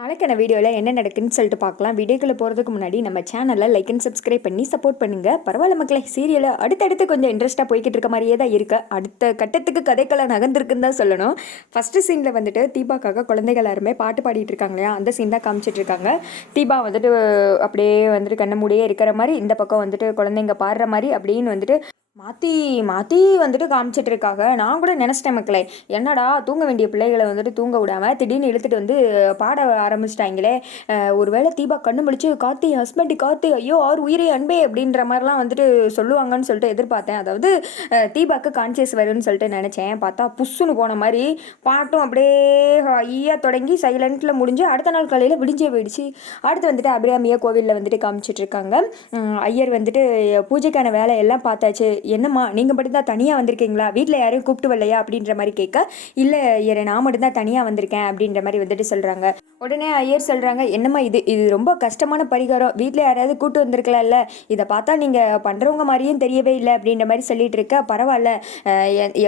நாளைக்கான வீடியோவில் என்ன நடக்குன்னு சொல்லிட்டு பார்க்கலாம். வீடியோக்குள்ளே போகிறதுக்கு முன்னாடி நம்ம சேனலில் லைக் அண்ட் சப்ஸ்கிரைப் பண்ணி சப்போர்ட் பண்ணுங்கள் பரவாயில்ல மக்களே சீரியலை அடுத்தடுத்து கொஞ்சம் இன்ட்ரெஸ்ட்டாக போய்கிட்டு இருக்க மாதிரியே தான் இருக்குது அடுத்த கட்டத்துக்கு கதைக்களை நகர்ந்துருக்குன்னு தான் சொல்லணும். ஃபஸ்ட்டு சீனில் வந்துட்டு தீபாக்காக குழந்தைகள் எல்லாருமே பாட்டு பாடிட்டு இருக்காங்க இல்லையா? அந்த சீன் தான் காமிச்சிட்டு இருக்காங்க. தீபா வந்துட்டு அப்படியே வந்துட்டு கண்ண மூடியே இருக்கிற மாதிரி இந்த பக்கம் வந்துட்டு குழந்தைங்க பாடுற மாதிரி அப்படின்னு வந்துட்டு மாற்றி மாற்றி வந்துட்டு காமிச்சிட்டு இருக்காங்க நான் கூட நினச்சிட்டேன் மக்களே. என்னடா தூங்க வேண்டிய பிள்ளைகளை வந்துட்டு தூங்க விடாமல் திடீர்னு இழுத்துட்டு வந்து பாட ஆரம்பிச்சிட்டாங்களே. ஒரு ஒருவேளை தீபா கண்ணு முடிச்சு கார்த்தி ஹஸ்பண்ட் காத்தி ஐயோ ஆறு உயிரே அன்பே அப்படின்ற மாதிரிலாம் வந்துட்டு சொல்லுவாங்கன்னு சொல்லிட்டு எதிர்பார்த்தேன். அதாவது தீபாக்கு கான்சியஸ் வரும்னு சொல்லிட்டு நினச்சேன். பார்த்தா புஷ்ஷுன்னு போன மாதிரி பாட்டும் அப்படியே ஐயா தொடங்கி சைலண்ட்டில் முடிஞ்சு அடுத்த நாள் காலையில் விடிஞ்சே போயிடுச்சு. அடுத்து வந்துட்டு அபிராமியா கோவிலில் வந்துட்டு காமிச்சிட்டு இருக்காங்க ஐயர் வந்துட்டு பூஜைக்கான வேலையெல்லாம் பார்த்தாச்சு. என்னம்மா நீங்கள் மட்டும்தான் தனியாக வந்திருக்கீங்களா? வீட்டில் யாரையும் கூப்பிட்டு வரலையா? அப்படின்ற மாதிரி கேட்க இல்லை நான் மட்டும்தான் தனியாக வந்திருக்கேன் அப்படின்ற மாதிரி வந்துட்டு சொல்கிறாங்க உடனே ஐயர் சொல்கிறாங்க என்னம்மா இது? இது ரொம்ப கஷ்டமான பரிகாரம். வீட்டில் யாரையாவது கூட்டு வந்திருக்கலாம்ல. இதை பார்த்தா நீங்கள் பண்ணுறவங்க மாதிரியும் தெரியவே இல்லை அப்படின்ற மாதிரி சொல்லிட்டு இருக்க. பரவாயில்ல.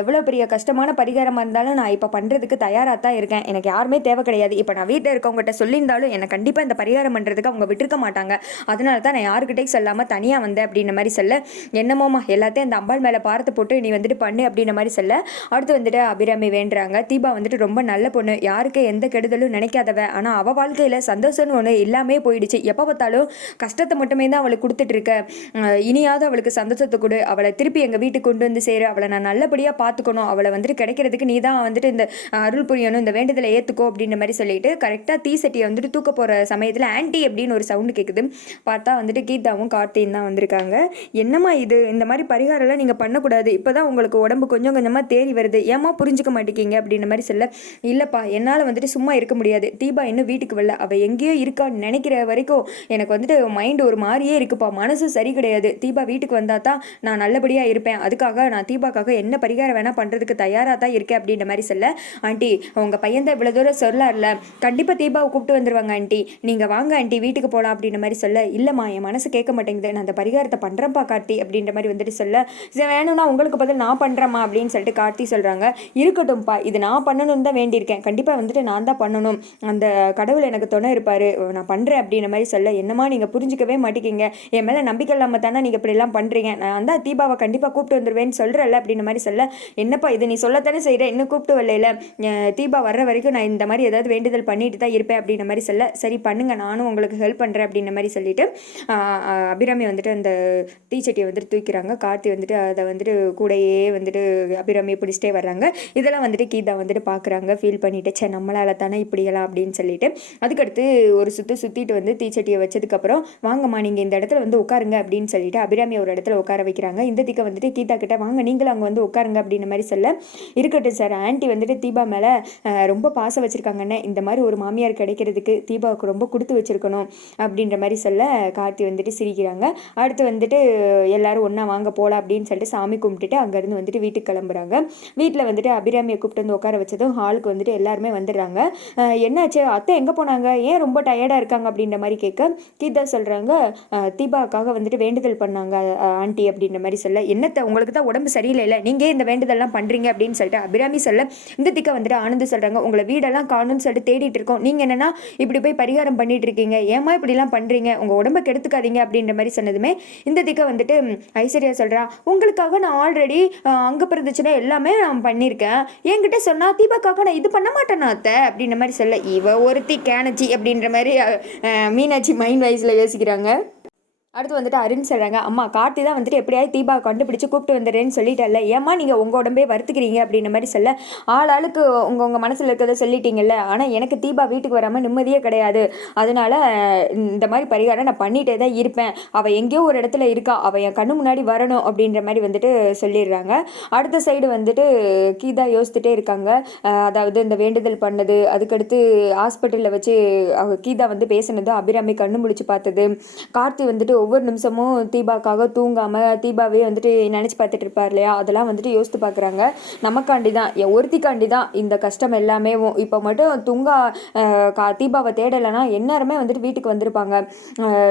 எவ்வளோ பெரிய கஷ்டமான பரிகாரமாக இருந்தாலும் நான் இப்போ பண்ணுறதுக்கு தயாராக தான் இருக்கேன். எனக்கு யாருமே தேவை கிடையாது. இப்போ நான் வீட்டில் இருக்கவங்ககிட்ட சொல்லியிருந்தாலும் என்னை கண்டிப்பாக இந்த பரிகாரம் பண்ணுறதுக்கு அவங்க விட்டுருக்க மாட்டாங்க. அதனால தான் நான் யாருக்கிட்டையும் சொல்லாமல் தனியாக வந்தேன் அப்படின்ற மாதிரி சொல்ல என்னமோம்மா எல்லாத்தையும் அந்த அம்பாள் மேலே பார்த்து போட்டு நீ வந்துட்டு பண்ணு அப்படின்ற மாதிரி சொல்ல அடுத்து வந்துட்டு அபிராமி வேண்டுறாங்க. தீபா வந்துட்டு ரொம்ப நல்ல பொண்ணு. யாருக்கு எந்த கெடுதலும் நினைக்காதவ. ஆனால் அவள் வாழ்க்கையில் சந்தோஷம்னு ஒன்று எல்லாமே போயிடுச்சு. எப்போ பார்த்தாலும் கஷ்டத்தை மட்டுமே தான் அவளுக்கு கொடுத்துட்ருக்க இனியாவது அவளுக்கு சந்தோஷத்தை கொடு. அவளை திருப்பி எங்கள் வீட்டுக்கு கொண்டு வந்து சேரு. அவளை நான் நல்லபடியாக பார்த்துக்கணும். அவளை வந்துட்டு கிடைக்கிறதுக்கு நீ தான் வந்துட்டு இந்த அருள் புரியணும் இந்த வேண்டுதலை ஏற்றுக்கோ அப்படின்ற மாதிரி சொல்லிட்டு கரெக்டாக தீ சட்டியை வந்துட்டு தூக்க போகிற சமயத்தில் ஆன்ட்டி அப்படின்னு ஒரு சவுண்டு கேட்குது பார்த்தா வந்துட்டு கீதாவும் கார்த்தியும் தான் வந்திருக்காங்க. என்னம்மா இது? இந்த மாதிரி பரிகாரம்லாம் நீங்கள் பண்ணக்கூடாது. இப்போ தான் உங்களுக்கு உடம்பு கொஞ்சம் கொஞ்சமாக தேறி வருது. ஏமா புரிஞ்சுக்க மாட்டேங்கிங்க அப்படின்ற மாதிரி சொல்ல இல்லைப்பா என்னால் வந்துட்டு சும்மா இருக்க முடியாது. தீபா இன்னும் வீட்டுக்கு வரல. அவள் எங்கேயோ இருக்கான்னு நினைக்கிற வரைக்கும் எனக்கு வந்துட்டு மைண்டு ஒரு மாதிரியே இருக்குப்பா. மனசு சரி கிடையாது. தீபா வீட்டுக்கு வந்தால் தான் நான் நல்லபடியாக இருப்பேன். அதுக்காக நான் தீபாக்காக என்ன பரிகாரம் வேணால் பண்ணுறதுக்கு தயாராக தான் இருக்கேன் அப்படின்ற மாதிரி சொல்ல ஆண்டி உங்கள் பையன் தான் இவ்வளோ தூரம் சொல்லார்ல. கண்டிப்பாக தீபாவை கூப்பிட்டு வந்துருவாங்க ஆண்டி. நீங்கள் வாங்க ஆண்டி வீட்டுக்கு போகலாம் அப்படின்ற மாதிரி சொல்ல இல்லைம்மா என் மனசு கேட்க மாட்டேங்குது. நான் அந்த பரிகாரத்தை பண்ணுறேன்ப்பா கார்த்தி அப்படின்ற மாதிரி வந்துட்டு சொல்ல சரி வேணும்னா உங்களுக்கு பதில் நான் பண்ணுறேம்மா அப்படின்னு சொல்லிட்டு கார்த்தி சொல்கிறாங்க இருக்கட்டும்ப்பா. இது நான் பண்ணணும்னு தான் வேண்டியிருக்கேன். கண்டிப்பாக வந்துட்டு நான் தான் பண்ணணும். அந்த கடவுள் எனக்கு துணை இருப்பார் நான் பண்ணுறேன் அப்படின்ற மாதிரி சொல்ல என்னம்மா நீங்கள் புரிஞ்சிக்கவே மாட்டேங்கிங்க. என் மேலே நம்பிக்கை இல்லாமல் தானே நீங்கள் இப்படிலாம் பண்ணுறீங்க நான் தான் தீபாவை கண்டிப்பாக கூப்பிட்டு வந்துடுவேன்னு சொல்கிறல்ல அப்படின்ற மாதிரி சொல்ல என்னப்பா இது நீ சொல்லத்தானே செய்கிறேன் இன்னும் கூப்பிட்டு வரலையில. தீபா வர்ற வரைக்கும் நான் இந்த மாதிரி ஏதாவது வேண்டுதல் பண்ணிட்டு தான் இருப்பேன் அப்படின்ற மாதிரி சொல்ல சரி பண்ணுங்கள் நானும் உங்களுக்கு ஹெல்ப் பண்ணுறேன் அப்படின்ற மாதிரி சொல்லிட்டு அபிராமி வந்துட்டு அந்த தீச்சட்டியை வந்துட்டு தூக்கிறாங்க. கார்த்தி வந்துட்டு அதை வந்துட்டு கூடையே வந்துட்டு அபிராமியை பிடிச்சிட்டே வர்றாங்க. இதெல்லாம் வந்துட்டு கீதா வந்துட்டு பார்க்குறாங்க ஃபீல் பண்ணிட்டு சே நம்மளால தானே இப்படியெல்லாம் அப்படின்னு சொல்லி சொல்லிட்டு அதுக்கடுத்து ஒரு சுற்று சுற்றிட்டு வந்து தீச்சட்டியை வச்சதுக்கப்புறம் வாங்கம்மா நீங்கள் இந்த இடத்துல வந்து உட்காருங்க அப்படின்னு சொல்லிட்டு அபிராமி ஒரு இடத்துல உட்கார வைக்கிறாங்க. இந்த திக்கை வந்துட்டு கீதா கிட்ட வாங்க நீங்களும் அங்கே வந்து உட்காருங்க அப்படின்ற மாதிரி சொல்ல இருக்கட்டும் சார். ஆண்டி வந்துட்டு தீபா மேலே ரொம்ப பாசம் வச்சுருக்காங்கன்னு இந்த மாதிரி ஒரு மாமியார் கிடைக்கிறதுக்கு தீபாவுக்கு ரொம்ப கொடுத்து வச்சிருக்கணும் அப்படின்ற மாதிரி சொல்ல கார்த்தி வந்துட்டு சிரிக்கிறாங்க. அடுத்து வந்துட்டு எல்லாரும் ஒன்றா வாங்க போகலாம் அப்படின்னு சொல்லிட்டு சாமி கும்பிட்டுட்டு அங்கேருந்து வந்துட்டு வீட்டுக்கு கிளம்புறாங்க. வீட்டில் வந்துட்டு அபிராமியை கூப்பிட்டு வந்து உட்கார வச்சதும் ஹாலுக்கு வந்துட்டு எல்லாருமே வந்துடுறாங்க. என்னாச்சு? அத்தை எங்கே போனாங்க? ஏன் ரொம்ப டயர்டாக இருக்காங்க? அப்படின்ற மாதிரி கேட்க கீதா சொல்கிறாங்க தீபாவுக்காக வந்துட்டு வேண்டுதல் பண்ணாங்க ஆண்டி அப்படின்ற மாதிரி சொல்ல என்னத்தை உங்களுக்கு தான் உடம்பு சரியில்லை இல்லை? நீங்கள் இந்த வேண்டுதல்லாம் பண்ணுறீங்க அப்படின்னு சொல்லிட்டு அபிராமி சொல்ல இந்த திக்கை வந்துட்டு ஆனந்து சொல்கிறாங்க உங்களை வீடெல்லாம் காணும்னு சொல்லிட்டு தேடிட்டு இருக்கோம். நீங்கள் என்னென்னா இப்படி போய் பரிகாரம் பண்ணிட்டு இருக்கீங்க. ஏமா இப்படிலாம் பண்ணுறீங்க உங்கள் உடம்ப கெடுத்துக்காதீங்க அப்படின்ற மாதிரி சொன்னதுமே இந்த திக்க வந்துட்டு ஐஸ்வர்யா சொல்கிறா உங்களுக்காக நான் ஆல்ரெடி அங்கே பிறந்துச்சுன்னா எல்லாமே நான் பண்ணியிருக்கேன். என்கிட்ட சொன்னால் தீபாக்காக நான் இது பண்ண மாட்டேனா அத்தை? அப்படின்ற மாதிரி சொல்ல இவ ஒருத்தி கேனச்சி அப்படின்ற மாதிரி மீனாட்சி மைண்ட் வைஸில் யோசிக்கிறாங்க. அடுத்து வந்துட்டு அருண் சொல்கிறாங்க அம்மா கார்த்தி தான் வந்துட்டு எப்படியாவது தீபா கண்டுபிடிச்சு கூப்பிட்டு வந்துடுறேன்னு சொல்லிட்டல ஏம்மா நீங்கள் உங்கள் உடம்பே வருத்துக்கிறீங்க? அப்படின்ற மாதிரி சொல்ல ஆள் ஆளுக்கு உங்கள் உங்கள் மனசில் இருக்கிறத சொல்லிட்டீங்கல்ல. ஆனால் எனக்கு தீபா வீட்டுக்கு வராமல் நிம்மதியே கிடையாது. அதனால இந்த மாதிரி பரிகாரம் நான் பண்ணிகிட்டே தான் இருப்பேன். அவள் எங்கேயோ ஒரு இடத்துல இருக்கா. அவள் என் கண்ணு முன்னாடி வரணும். அப்படின்ற மாதிரி வந்துட்டு சொல்லிடுறாங்க. அடுத்த சைடு வந்துட்டு கீதா யோசித்துட்டே இருக்காங்க. அதாவது இந்த வேண்டுதல் பண்ணது அதுக்கடுத்து ஹாஸ்பிட்டலில் வச்சு அவ கீதா வந்து பேசினதும் அபிராமி கண்ணு முழிச்சு பார்த்தது. கார்த்தி வந்துட்டு ஒவ்வொரு நிமிஷமும் தீபாக்காக தூங்காமல் தீபாவே வந்துட்டு நினச்சி பார்த்துட்டு இருப்பார் இல்லையா? அதெல்லாம் வந்துட்டு யோசித்து பார்க்குறாங்க. நமக்காண்டி தான் என் ஒருத்திக்காண்டி தான் இந்த கஷ்டம் எல்லாமே இப்போ மட்டும் துங்கா கா தீபாவை தேடலைன்னா எல்லாருமே வந்துட்டு வீட்டுக்கு வந்திருப்பாங்க.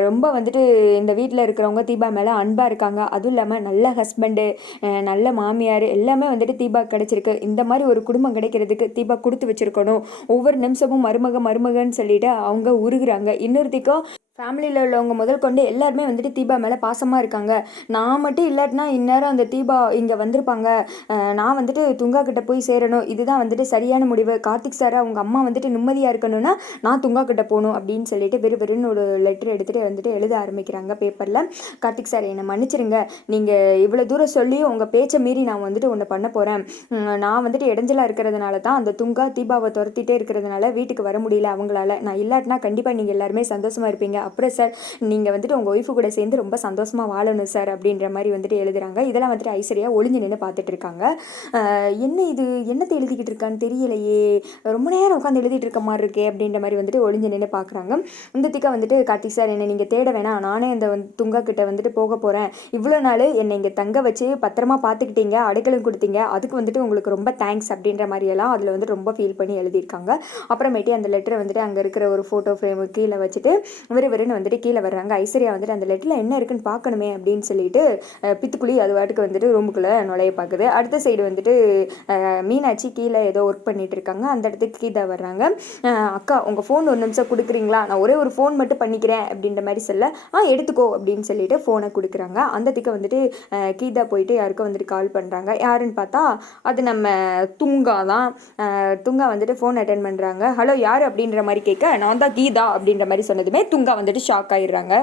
ரொம்ப வந்துட்டு இந்த வீட்டில் இருக்கிறவங்க தீபா மேலே அன்பாக இருக்காங்க. அதுவும் இல்லாமல் நல்ல ஹஸ்பண்டு நல்ல மாமியார் எல்லாமே வந்துட்டு தீபா கிடச்சிருக்கு. இந்த மாதிரி ஒரு குடும்பம் கிடைக்கிறதுக்கு தீபா கொடுத்து வச்சிருக்கணும். ஒவ்வொரு நிமிஷமும் மருமக மருமகன்னு சொல்லிட்டு அவங்க உருகுறாங்க. இன்னொருத்திக்கும் ஃபேமிலியில் உள்ளவங்க முதல் கொண்டு எல்லாருமே வந்துட்டு தீபா மேலே பாசமாக இருக்காங்க. நான் மட்டும் இல்லாட்டினா இந்நேரம் அந்த தீபா இங்கே வந்திருப்பாங்க. நான் வந்துட்டு துங்கா கிட்ட போய் சேரணும். இதுதான் வந்துட்டு சரியான முடிவு. கார்த்திக் சார் அவங்க அம்மா வந்துட்டு நிம்மதியாக இருக்கணும்னா நான் துங்கா கிட்ட போகணும் அப்படின்னு சொல்லிட்டு வெறு வெறுன்னு ஒரு லெட்டர் எடுத்துகிட்டு வந்துட்டு எழுத ஆரம்பிக்கிறாங்க பேப்பரில் கார்த்திக் சார் என்னை மன்னிச்சிருங்க. நீங்கள் இவ்வளோ தூரம் சொல்லியும் உங்கள் பேச்சை மீறி நான் வந்துட்டு ஒன்று பண்ண போகிறேன் நான் வந்துட்டு இடைஞ்சலாக இருக்கிறதுனால தான் அந்த துங்கா தீபாவை துரத்திட்டே இருக்கிறதுனால வீட்டுக்கு வர முடியல அவங்களால. நான் இல்லாட்டினா கண்டிப்பாக நீங்கள் எல்லாருமே சந்தோஷமாக இருப்பீங்க. அப்புறம் சார் நீங்கள் வந்துட்டு உங்கள் ஒய்ஃபு கூட சேர்ந்து ரொம்ப சந்தோஷமாக வாழணும் சார் அப்படின்ற மாதிரி வந்துட்டு எழுதுகிறாங்க இதெல்லாம் வந்துட்டு ஐஸ்வர்யா ஒளிஞ்சு நின்று பார்த்துட்டு இருக்காங்க. என்ன இது? என்னத்தை எழுதிக்கிட்டு இருக்கான்னு தெரியலையே. ரொம்ப நேரம் உட்காந்து எழுதிட்டு இருக்க மாதிரி இருக்கே அப்படின்ற மாதிரி வந்துட்டு ஒளிஞ்சு நின்று பார்க்குறாங்க. இந்த திக்கா வந்துட்டு கார்த்திக் சார் என்னை நீங்கள் தேட வேணாம். நானே இந்த வந்து துங்கா கிட்ட வந்துட்டு போக போகிறேன் இவ்வளோ நாள் என்னை இங்கே தங்க வச்சு பத்திரமா பார்த்துக்கிட்டீங்க அடைக்கலம் கொடுத்தீங்க. அதுக்கு வந்துட்டு உங்களுக்கு ரொம்ப தேங்க்ஸ் அப்படின்ற மாதிரியெல்லாம் அதில் வந்து ரொம்ப ஃபீல் பண்ணி எழுதியிருக்காங்க. அப்புறமேட்டு அந்த லெட்டரை வந்துட்டு அங்கே இருக்கிற ஒரு ஃபோட்டோ ஃப்ரேமு கீழே வச்சுட்டு இவர் வெறுன்னு வந்துட்டு கீழே வர்றாங்க. ஐஸ்வர்யா வந்துட்டு அந்த லெட்டரில் என்ன இருக்குன்னு பார்க்கணுமே அப்படின்னு சொல்லிட்டு பித்துக்குழி அது வாட்டுக்கு வந்துட்டு ரூமுக்குள்ளே நுழைய பார்க்குது. அடுத்த சைடு வந்துட்டு மீனாட்சி கீழே ஏதோ ஒர்க் பண்ணிட்டு இருக்காங்க. அந்த இடத்துக்கு கீதா வர்றாங்க. அக்கா உங்கள் ஃபோன் ஒரு நிமிஷம் கொடுக்குறீங்களா? நான் ஒரே ஒரு ஃபோன் மட்டும் பண்ணிக்கிறேன் அப்படின்ற மாதிரி சொல்ல ஆ எடுத்துக்கோ அப்படின்னு சொல்லிட்டு ஃபோனை கொடுக்குறாங்க. அந்த திக்க வந்துட்டு கீதா போயிட்டு யாருக்கும் வந்துட்டு கால் பண்ணுறாங்க யாருன்னு பார்த்தா அது நம்ம துங்கா தான். துங்கா வந்துட்டு ஃபோன் அட்டன் பண்ணுறாங்க ஹலோ யார்? அப்படின்ற மாதிரி கேட்க நான் தான் கீதா அப்படின்ற மாதிரி சொன்னதுமே துங்கா வந்துட்டு ஷாக் ஆயிடுறாங்க.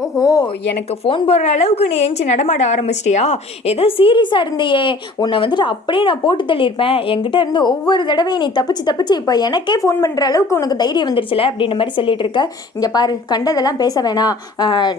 ஓஹோ எனக்கு ஃபோன் போடுற அளவுக்கு நீ எஞ்சி நடமாட ஆரம்பிச்சிட்டியா? ஏதோ சீரியஸாக இருந்தியே. உன்னை வந்துட்டு அப்படியே நான் போட்டு தள்ளியிருப்பேன். என்கிட்ட இருந்து ஒவ்வொரு தடவையும் நீ தப்பிச்சு தப்பிச்சு இப்போ எனக்கே ஃபோன் பண்ணுற அளவுக்கு உனக்கு தைரியம் வந்துருச்சுல? அப்படின்ற மாதிரி சொல்லிட்டு இருக்க. இங்கே பாரு கண்டதெல்லாம் பேச வேணாம்.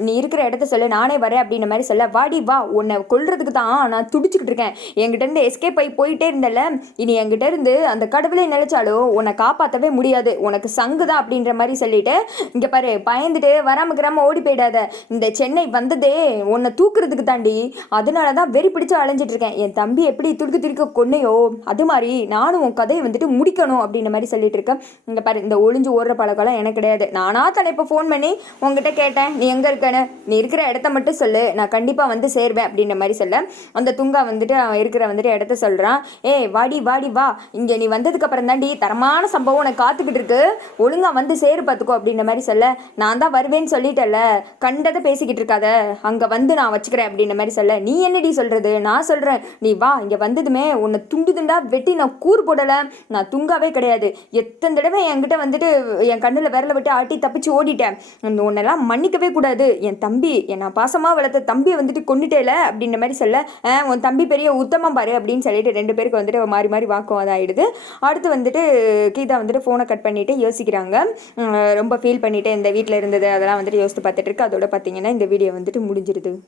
நீ இருக்கிற இடத்த சொல்லு நானே வரேன் அப்படின்ற மாதிரி சொல்ல. வாடி வா. உன்னை கொள்றதுக்கு தான் நான் துடிச்சுக்கிட்டு இருக்கேன். என்கிட்ட இருந்து எஸ்கேப் ஆகி போயிட்டே இருந்தல இனி என்கிட்ட இருந்து அந்த கடவுளே நினைச்சாலும் உன்னை காப்பாற்றவே முடியாது. உனக்கு சங்கு தான் அப்படின்ற மாதிரி சொல்லிட்டு இங்கே பாரு பயந்துட்டு வராம கிராம ஓடி போயிடாத. இந்த சென்னை வந்ததே உன்னை தூக்குறதுக்கு தாண்டி. அதனால தான் வெறி பிடிச்சு அலைஞ்சிட்டு இருக்கேன். என் தம்பி எப்படி துடுக்கு துடுக்க கொன்னையோ அது மாதிரி நானும் உன் கதையை வந்துட்டு முடிக்கணும் அப்படின்ற மாதிரி சொல்லிட்டு இருக்கேன். இங்கே பாரு இந்த ஒளிஞ்சு ஓடுற பழக்கம்லாம் எனக்கு கிடையாது. நானா தானே இப்போ ஃபோன் பண்ணி உங்ககிட்ட கேட்டேன். நீ எங்கே இருக்கேன்னு? நீ இருக்கிற இடத்த மட்டும் சொல்லு. நான் கண்டிப்பாக வந்து சேருவேன் அப்படின்ற மாதிரி சொல்ல. அந்த துங்கா வந்துட்டு அவன் இருக்கிற வந்துட்டு இடத்த சொல்கிறான் ஏய் வாடி வாடி வா. இங்கே நீ வந்ததுக்கு அப்புறம் தாண்டி தரமான சம்பவம் உனக்கு காத்துக்கிட்டு இருக்கு. ஒழுங்கா வந்து சேரு பார்த்துக்கோ அப்படின்ற மாதிரி சொல்ல. நான் தான் வருவேன்னு சொல்லிட்டேன்ல. கண்டதை பேசிக்கிட்டு இருக்காத. அங்கே வந்து நான் வச்சுக்கிறேன் அப்படின்ற மாதிரி சொல்ல. நீ என்னடி சொல்கிறது நான் சொல்கிறேன் நீ வா இங்கே வந்ததுமே உன்னை துண்டு துண்டா வெட்டி நான் கூர் போடலை. நான் துங்காவே கிடையாது. எத்தனை தடவை என்கிட்ட வந்துட்டு என் கண்ணில் விரல விட்டு ஆட்டி தப்பிச்சு ஓடிட்டேன். இந்த உன்னெல்லாம் மன்னிக்கவே கூடாது. என் தம்பி என்னை பாசமாக வளர்த்த தம்பியை வந்துட்டு கொண்டுட்டேல அப்படின்ற மாதிரி சொல்ல. உன் தம்பி பெரிய உத்தமம் பாரு அப்படின்னு சொல்லிட்டு ரெண்டு பேருக்கு வந்துட்டு மாறி மாறி வாக்குவாதம் ஆகிடுது அடுத்து வந்துட்டு கீதா வந்துட்டு ஃபோனை கட் பண்ணிட்டு யோசிக்கிறாங்க. ரொம்ப ஃபீல் பண்ணிட்டு இந்த வீட்டில் இருந்தது அதெல்லாம் வந்துட்டு யோசித்து பார்த்துட்டு இருக்கு. அதோட பார்த்தீங்கன்னா இந்த வீடியோ வந்துட்டு முடிஞ்சிருது.